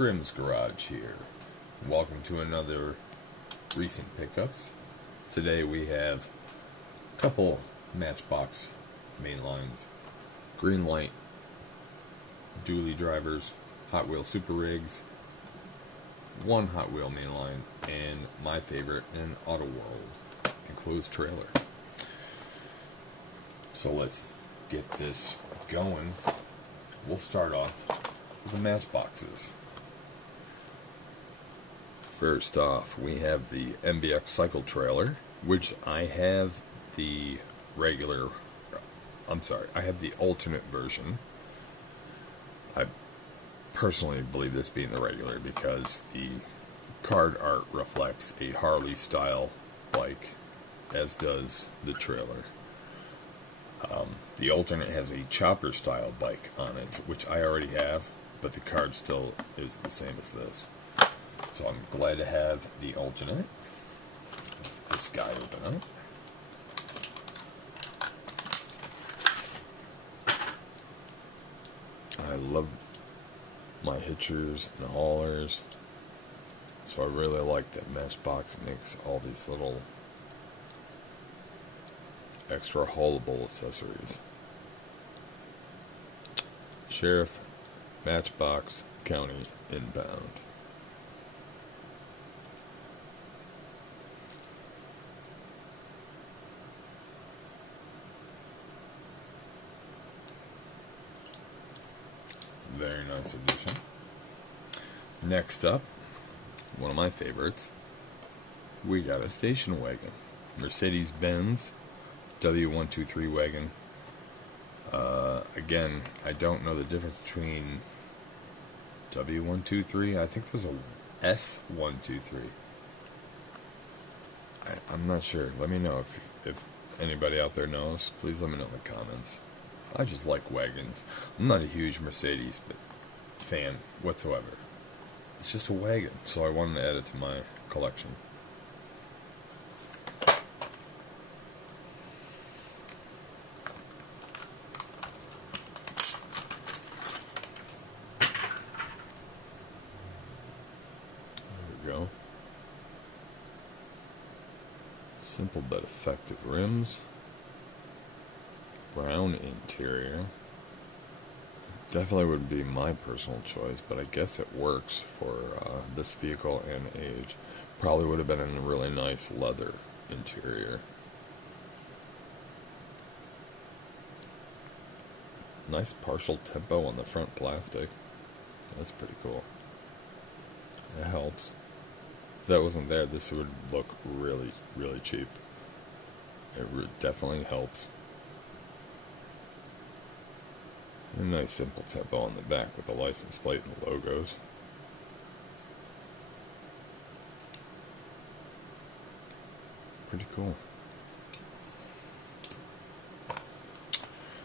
Grimm's Garage here. Welcome to another recent pickups. Today we have a couple Matchbox main lines, Greenlight dually drivers, Hot Wheel Super Rigs, one Hot Wheel mainline, and my favorite, an Auto World enclosed trailer. So let's get this going. We'll start off with the Matchboxes. First off, we have the MBX cycle trailer, which I have the I have the alternate version. I personally believe this being the regular because the card art reflects a Harley style bike, as does the trailer. The alternate has a chopper style bike on it, which I already have, but the card still is the same as this. So I'm glad to have the alternate. This guy open up. I love my hitchers and haulers, so I really like that Matchbox makes all these little extra haulable accessories. Sheriff, Matchbox, County, inbound. Very nice addition. Next up, one of my favorites, we got a station wagon. Mercedes-Benz W123 wagon. Again, I don't know the difference between W123. I think there's a S123. I'm not sure. Let me know if anybody out there knows. Please let me know in the comments. I just like wagons. I'm not a huge Mercedes fan whatsoever. It's just a wagon, so I wanted to add it to my collection. There we go. Simple but effective rims. Brown interior. Definitely would be my personal choice, but I guess it works for this vehicle and age. Probably would have been in a really nice leather interior. Nice partial tempo on the front plastic. That's pretty cool. That helps. If that wasn't there, this would look really, really cheap. It definitely helps. A nice simple tempo on the back with the license plate and the logos. Pretty cool.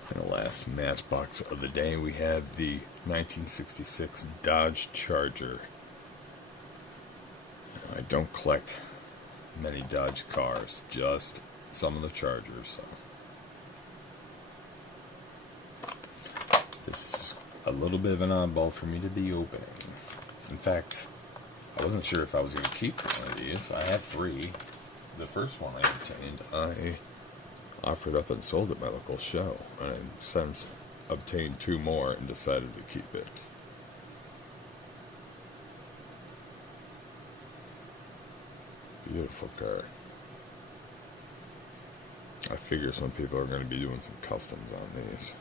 And the last Matchbox of the day, we have the 1966 Dodge Charger. I don't collect many Dodge cars, just some of the Chargers. So. This is a little bit of an oddball for me to be opening. In fact, I wasn't sure if I was going to keep one of these. I have 3. The first one I obtained, I offered up and sold at my local show. And I since obtained 2 more and decided to keep it. Beautiful car. I figure some people are going to be doing some customs on these.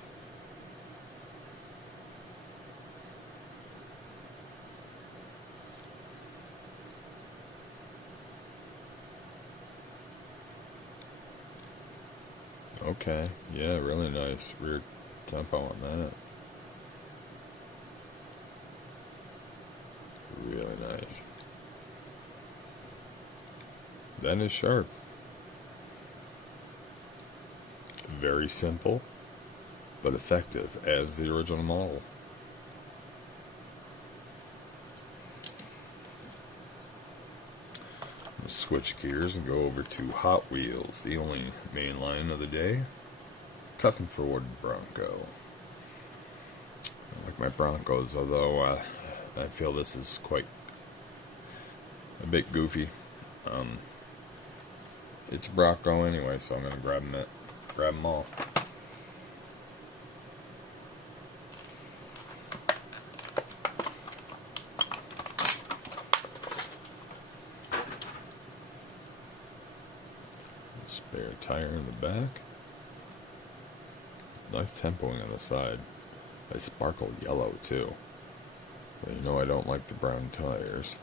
Okay, yeah, really nice rear tempo on that. Really nice. That is sharp. Very simple, but effective as the original model. Switch gears and go over to Hot Wheels, the only main line of the day. Custom Ford Bronco. I like my Broncos, although I feel this is quite a bit goofy. It's Bronco anyway, so I'm gonna grab them all. Spare tire in the back. Nice tempoing on the side. They sparkle yellow too. But you know I don't like the brown tires.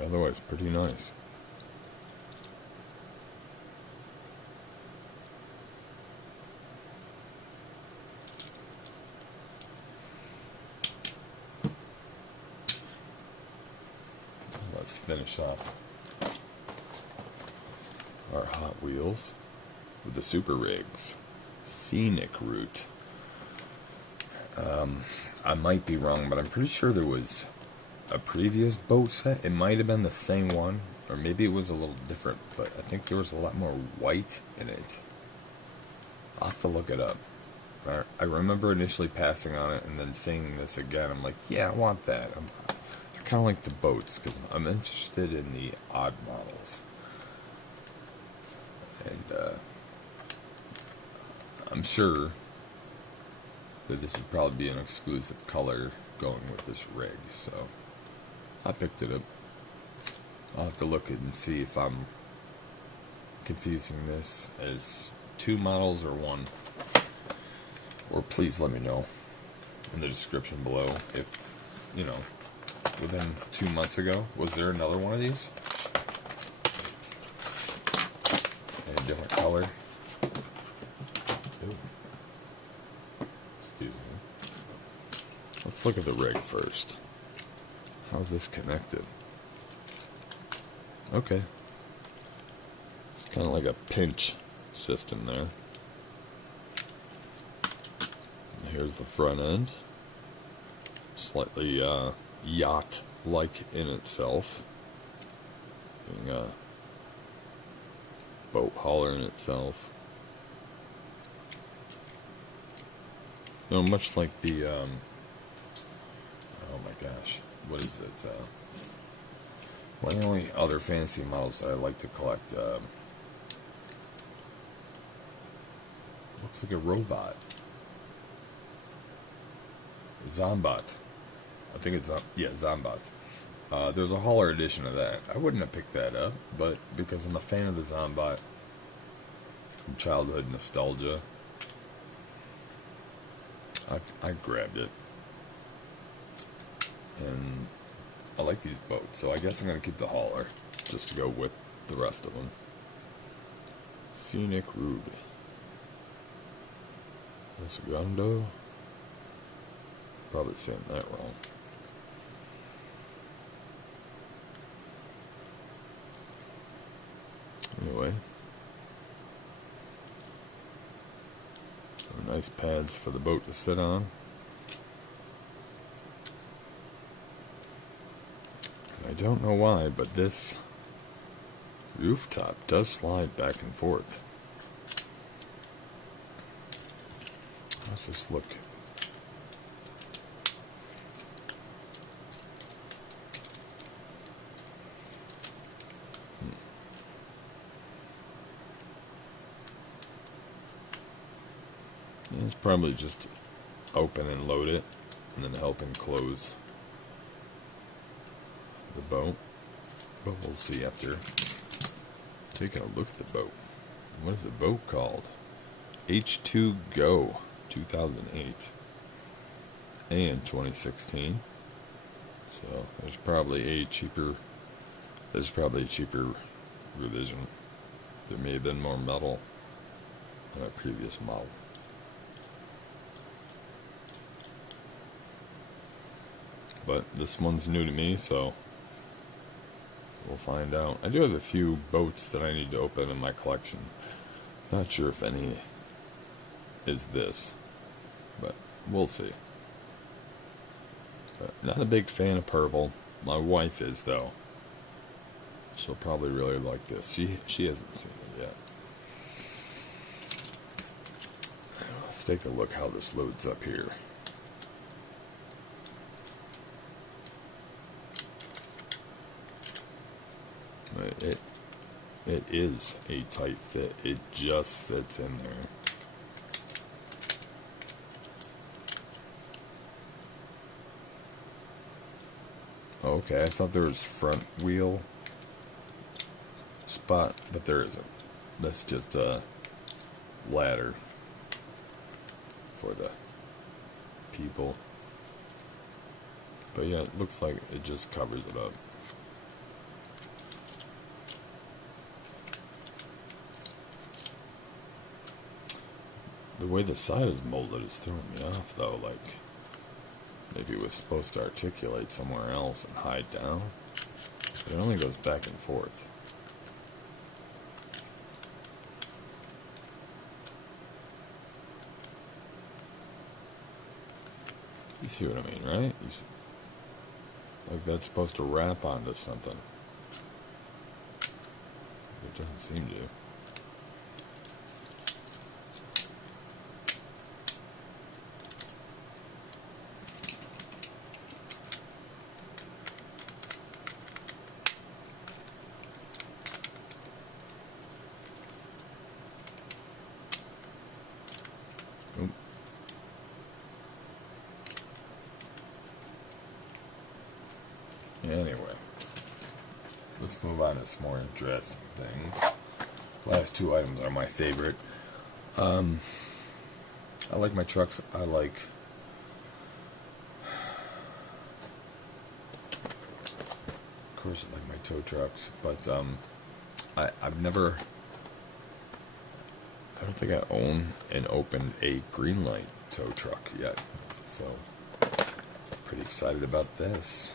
Otherwise, pretty nice. Let's finish off our Hot Wheels with the Super Rigs. Scenic Route. I might be wrong, but I'm pretty sure there was a previous boat set. It might have been the same one, or maybe it was a little different, but I think there was a lot more white in it. I'll have to look it up. I remember initially passing on it and then seeing this again. I'm like, yeah, I want that. I kind of like the boats because I'm interested in the odd models. And I'm sure that this would probably be an exclusive color going with this rig, so I picked it up. I'll have to look at and see if I'm confusing this as two models or one. Or please let me know in the description below if, you know, within 2 months ago, was there another one of these? In a different color. Ooh. Excuse me. Let's look at the rig first. How's this connected? Okay. It's kind of like a pinch system there. And here's the front end. Slightly yacht-like in itself. Being a boat hauler in itself. You know, much like the, oh my gosh, what is it? One of the only other fantasy models that I like to collect, looks like a robot. Zombot. I think it's, yeah, Zombot. There's a hauler edition of that. I wouldn't have picked that up, but because I'm a fan of the Zombot from childhood nostalgia, I grabbed it. And I like these boats, so I guess I'm going to keep the hauler just to go with the rest of them. Scenic Route. Segundo. Probably saying that wrong. Anyway. Some nice pads for the boat to sit on. I don't know why, but this rooftop does slide back and forth. Let's just look. Yeah, it's probably just open and load it, and then help and close the boat, but we'll see after taking a look at the boat. What is the boat called? H2 Go 2008 and 2016. So there's probably a cheaper revision. There may have been more metal than a previous model. But this one's new to me, so we'll find out. I do have a few boats that I need to open in my collection. Not sure if any is this, but we'll see. But not a big fan of purple. My wife is, though. She'll probably really like this. She hasn't seen it yet. Let's take a look how this loads up here. It is a tight fit. It just fits in there. Okay, I thought there was front wheel spot, but there isn't. That's just a ladder for the people. But yeah, it looks like it just covers it up. The way the side is molded is throwing me off, though. Like, maybe it was supposed to articulate somewhere else and hide down. But it only goes back and forth. You see what I mean, right? Like, that's supposed to wrap onto something. It doesn't seem to. Anyway, let's move on to some more interesting things. Last two items are my favorite. I like my trucks. Of course, I like my tow trucks, but I've never. I don't think I own and opened a Greenlight tow truck yet, so pretty excited about this.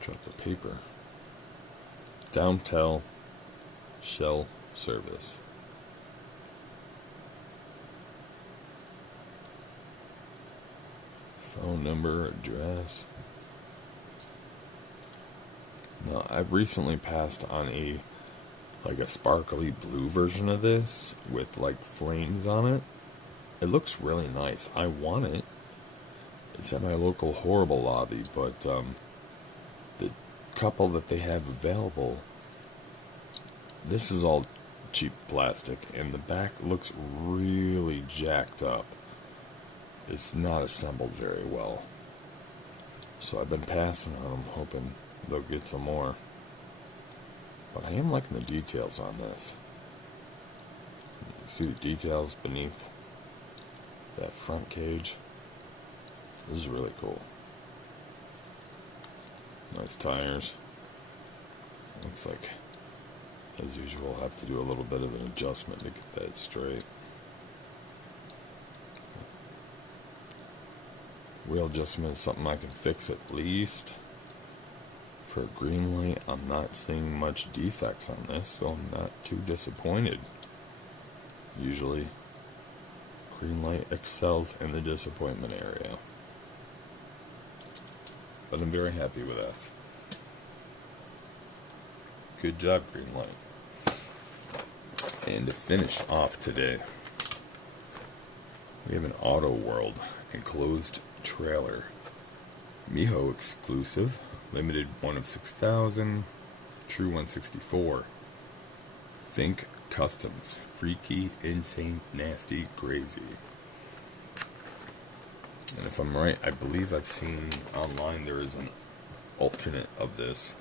Drop the paper. Downtel shell service. Phone number, address. Now, I recently passed on a sparkly blue version of this with like flames on it. It looks really nice. I want it. It's at my local Horrible lobby, but the couple that they have available, this is all cheap plastic, and the back looks really jacked up. It's not assembled very well. So I've been passing on them, hoping they'll get some more. But I am liking the details on this. You see the details beneath that front cage? This is really cool. Nice tires. Looks like, as usual, I'll have to do a little bit of an adjustment to get that straight. Wheel adjustment is something I can fix at least. For a Greenlight, I'm not seeing much defects on this, so I'm not too disappointed. Usually, Greenlight excels in the disappointment area. But I'm very happy with that. Good job, Greenlight. And to finish off today, we have an Auto World enclosed trailer. Miho exclusive, limited 1 of 6,000, true 164. Think Customs, freaky, insane, nasty, crazy. And if I'm right, I believe I've seen online there is an alternate of this.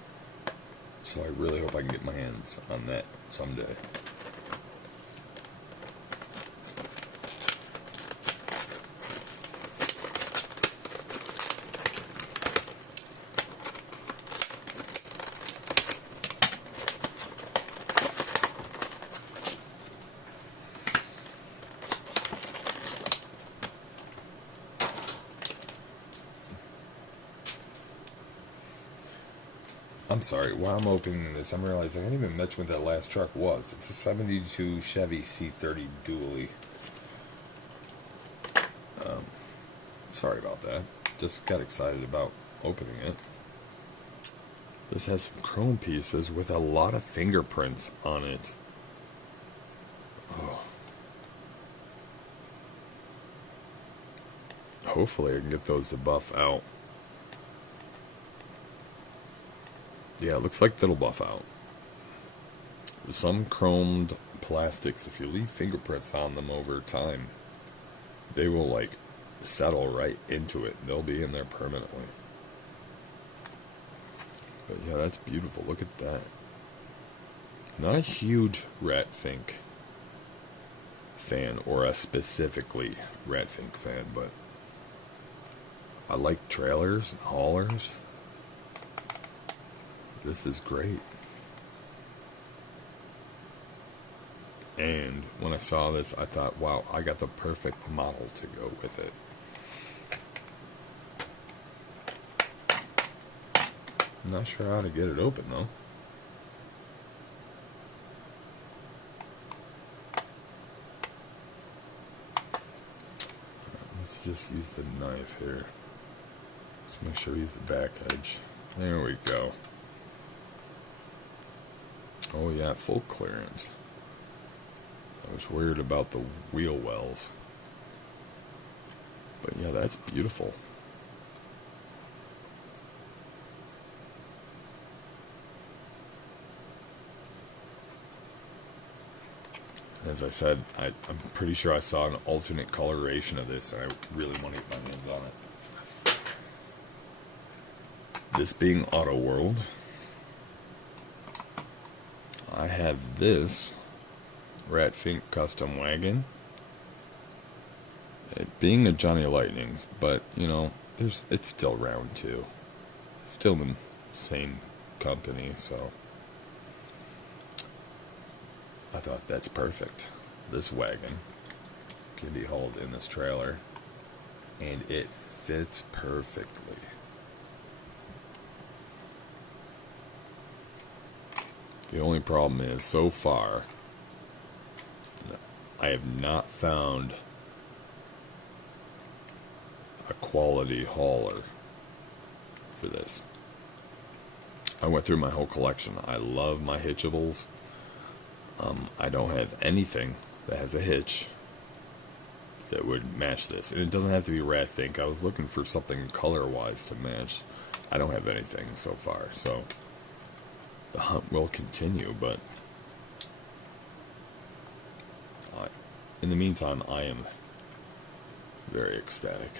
So I really hope I can get my hands on that someday. I'm sorry, while I'm opening this, I'm realizing I didn't even mention what that last truck was. It's a 72 Chevy C30 dually. Sorry about that. Just got excited about opening it. This has some chrome pieces with a lot of fingerprints on it. Oh. Hopefully I can get those to buff out. Yeah, it looks like that'll buff out. Some chromed plastics, if you leave fingerprints on them over time, they will like settle right into it. They'll be in there permanently. But yeah, that's beautiful. Look at that. Not a huge Ratfink fan, or a specifically Ratfink fan, but I like trailers and haulers. This is great. And when I saw this, I thought, wow, I got the perfect model to go with it. I'm not sure how to get it open, though. Let's just use the knife here. Let's make sure we use the back edge. There we go. Oh yeah, full clearance. I was worried about the wheel wells. But yeah, that's beautiful. As I said, I'm pretty sure I saw an alternate coloration of this, and I really want to get my hands on it. This being Auto World, I have this Ratfink custom wagon. It being a Johnny Lightning's, but you know, it's still round two. It's still the same company, so I thought that's perfect. This wagon can be hauled in this trailer, and it fits perfectly. The only problem is, so far, I have not found a quality hauler for this. I went through my whole collection. I love my hitchables. I don't have anything that has a hitch that would match this. And it doesn't have to be Ratfink. I was looking for something color-wise to match. I don't have anything so far, so the hunt will continue, but in the meantime, I am very ecstatic.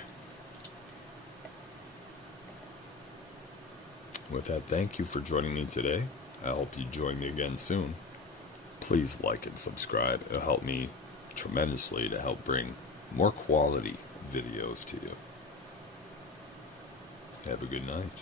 With that, thank you for joining me today. I hope you join me again soon. Please like and subscribe. It'll help me tremendously to help bring more quality videos to you. Have a good night.